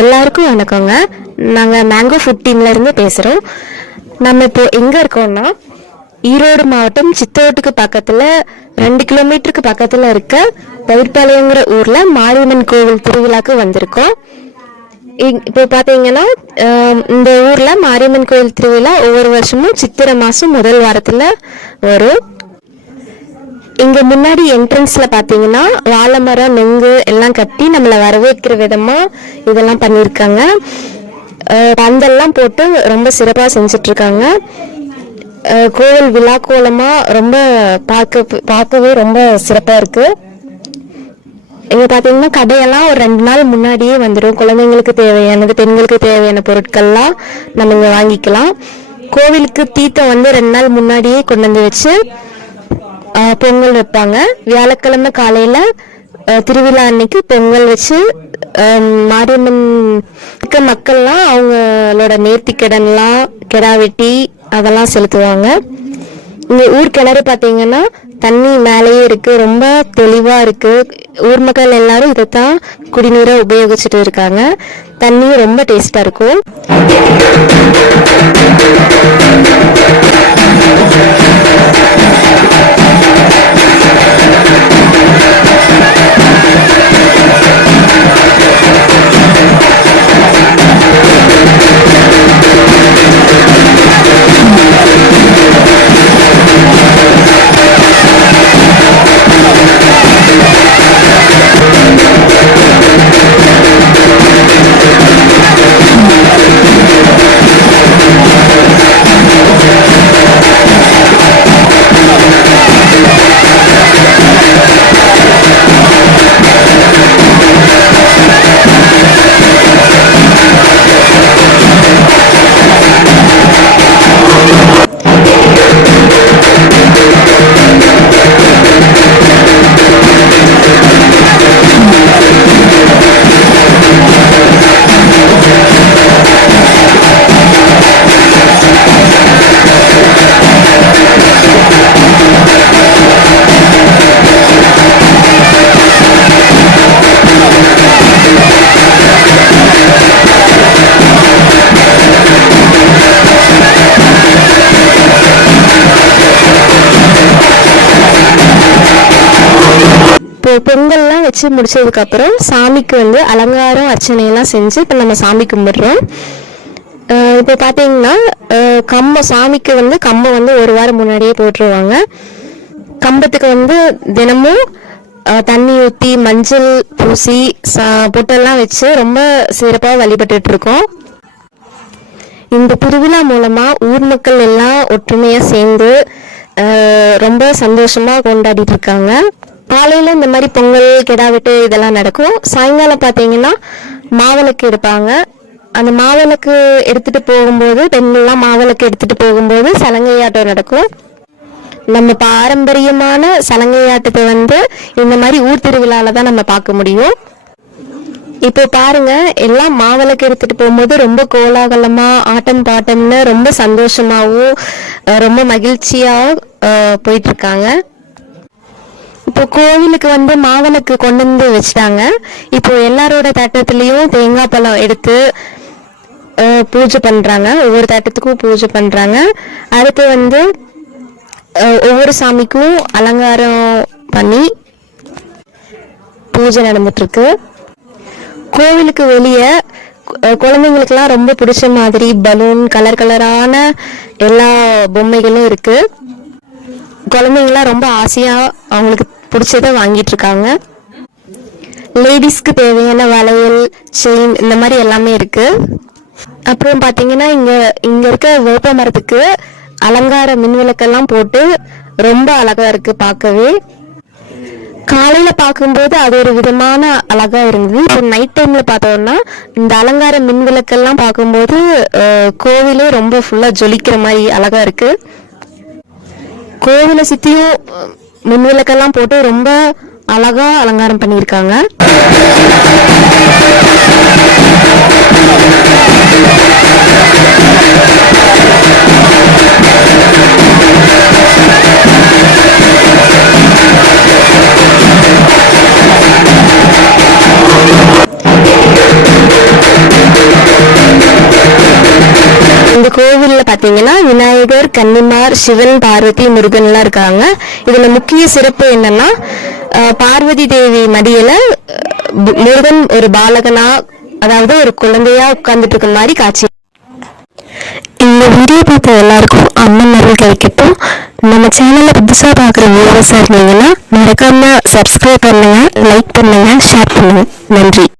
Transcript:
எல்லாருக்கும் வணக்கங்க. நாங்கள் மேங்கோ ஃபுட் டீம்லேருந்து பேசுகிறோம். நம்ம இப்போ எங்கே இருக்கோம்னா, ஈரோடு மாவட்டம் சித்தோட்டுக்கு பக்கத்தில் 2 கிலோமீட்டருக்கு பக்கத்தில் இருக்க பயிர்பாளையங்கிற ஊரில் மாரியம்மன் கோவில் திருவிழாக்கு வந்திருக்கோம். இப்போ பார்த்தீங்கன்னா, இந்த ஊரில் மாரியம்மன் கோவில் திருவிழா ஒவ்வொரு வருஷமும் சித்திரை மாதம் முதல் வாரத்தில் வரும். இங்கே முன்னாடி என்ட்ரன்ஸ்ல பார்த்தீங்கன்னா வாழை மரம், நொங்கு எல்லாம் கட்டி நம்மளை வரவேற்கிற விதமாக இதெல்லாம் பண்ணியிருக்காங்க. பந்தல்லாம் போட்டு ரொம்ப சிறப்பாக செஞ்சிட்ருக்காங்க. கோவில் விழா கோலமாக ரொம்ப பார்க்கவே ரொம்ப சிறப்பாக இருக்குது. இங்கே பார்த்தீங்கன்னா கடையெல்லாம் ஒரு 2 நாள் முன்னாடியே வந்துடும். குழந்தைங்களுக்கு தேவையானது, பெண்களுக்கு தேவையான பொருட்கள்லாம் நம்ம இங்கே வாங்கிக்கலாம். கோவிலுக்கு தீர்த்தம் 2 நாள் முன்னாடியே கொண்டு வந்து வச்சு பொங்கல் வைப்பாங்க. வியாழக்கிழமை காலையில் திருவிழா அன்னைக்கு பொங்கல் வச்சு மாரியம்மன் மக்கள்லாம் அவங்களோட நேர்த்திக்கடன்லாம் கிடா வெட்டி அதெல்லாம் செலுத்துவாங்க. இங்கே ஊர் கிணறு பார்த்தீங்கன்னா தண்ணி மேலேயே இருக்குது, ரொம்ப தெளிவாக இருக்குது. ஊர் மக்கள் எல்லாரும் இதைத்தான் குடிநீரை உபயோகிச்சுட்டு இருக்காங்க. தண்ணியும் ரொம்ப டேஸ்டாக இருக்கும். பொங்கல்லாம் வச்சு முடிச்சதுக்கப்புறம் சாமிக்கு அலங்காரம் அர்ச்சனையெல்லாம் செஞ்சு இப்போ நம்ம சாமி கும்பிடுறோம். இப்போ பார்த்தீங்கன்னா சாமிக்கு கம்பம் 1 வாரம் முன்னாடியே போட்டுருவாங்க. கம்பத்துக்கு தினமும் தண்ணி ஊற்றி மஞ்சள் பூசி பொட்டெல்லாம் வச்சு ரொம்ப சிறப்பாக வழிபட்டுட்டு இருக்கோம். இந்த திருவிழா மூலமாக ஊர் மக்கள் எல்லாம் ஒற்றுமையாக சேர்ந்து ரொம்ப சந்தோஷமாக கொண்டாடிட்டு இருக்காங்க. காலையில் இந்த மாதிரி பொங்கல், கிடா வெட்டு இதெல்லாம் நடக்கும். சாயங்காலம் பார்த்தீங்கன்னா மாவிளக்கு எடுப்பாங்க. அந்த மாவிளக்கு எடுத்துகிட்டு போகும்போது, பெண்கள்லாம் மாவிளக்கு எடுத்துகிட்டு போகும்போது சலங்கையாட்டம் நடக்கும். நம்ம பாரம்பரியமான சலங்கையாட்டத்தை இந்த மாதிரி ஊர் திருவிழாவில் தான் நம்ம பார்க்க முடியும். இப்போ பாருங்க, எல்லாம் மாவிளக்கு எடுத்துகிட்டு போகும்போது ரொம்ப கோலாகலமாக ஆட்டம் பாட்டம்னு ரொம்ப சந்தோஷமாகவும் ரொம்ப மகிழ்ச்சியாக போயிட்டுருக்காங்க. இப்போ கோவிலுக்கு மாவிளக்கு கொண்டு வந்து வச்சுட்டாங்க. இப்போ எல்லாரோட தட்டத்துலேயும் தேங்காய் பழம் எடுத்து பூஜை பண்ணுறாங்க. ஒவ்வொரு தட்டத்துக்கும் பூஜை பண்ணுறாங்க. அடுத்து ஒவ்வொரு சாமிக்கும் அலங்காரம் பண்ணி பூஜை நடந்துட்டுருக்கு. கோவிலுக்கு வெளியே குழந்தைங்களுக்கெல்லாம் ரொம்ப பிடிச்ச மாதிரி பலூன், கலர் கலரான எல்லா பொம்மைகளும் இருக்குது. குழந்தைங்களாம் ரொம்ப ஆசையாக அவங்களுக்கு பிடிச்சதை வாங்கிட்டு இருக்காங்க. லேடிஸ்க்கு தேவையான வளையல், செயின் இந்த மாதிரி எல்லாமே இருக்கு. அப்புறம் பார்த்தீங்கன்னா இங்க இருக்க வேப்ப மரத்துக்கு அலங்கார மின்விளக்கெல்லாம் போட்டு ரொம்ப அழகா இருக்கு பார்க்கவே. காலையில பார்க்கும்போது அது ஒரு விதமான அழகா இருந்தது. இப்போ நைட் டைம்ல பார்த்தோம்னா இந்த அலங்கார மின்விளக்கெல்லாம் பார்க்கும்போது கோவிலே ரொம்ப ஃபுல்லா ஜொலிக்கிற மாதிரி அழகா இருக்கு. கோவிலை சுற்றியும் மின்விளக்கெல்லாம் போட்டு ரொம்ப அழகா அலங்காரம் பண்ணியிருக்காங்க. கோவிலில் பார்த்தீங்கன்னா விநாயகர், கன்னிமார், சிவன், பார்வதி, முருகன்லாம் இருக்காங்க. இதில் முக்கிய சிறப்பு என்னன்னா பார்வதி தேவி மடியில் முருகன் ஒரு பாலகனா, அதாவது ஒரு குழந்தையா உட்கார்ந்துட்டு இருக்க மாதிரி காட்சி. இந்த வீடியோ பார்த்த எல்லாருக்கும் அம்மன் அருள் கிடைக்கட்டும். நம்ம சேனலை புதுசாக பார்க்குற வியூவர்ஸாக இருந்தீங்கன்னா மறக்காம சப்ஸ்கிரைப் பண்ணுங்க, லைக் பண்ணுங்க, ஷேர் பண்ணுங்க. நன்றி.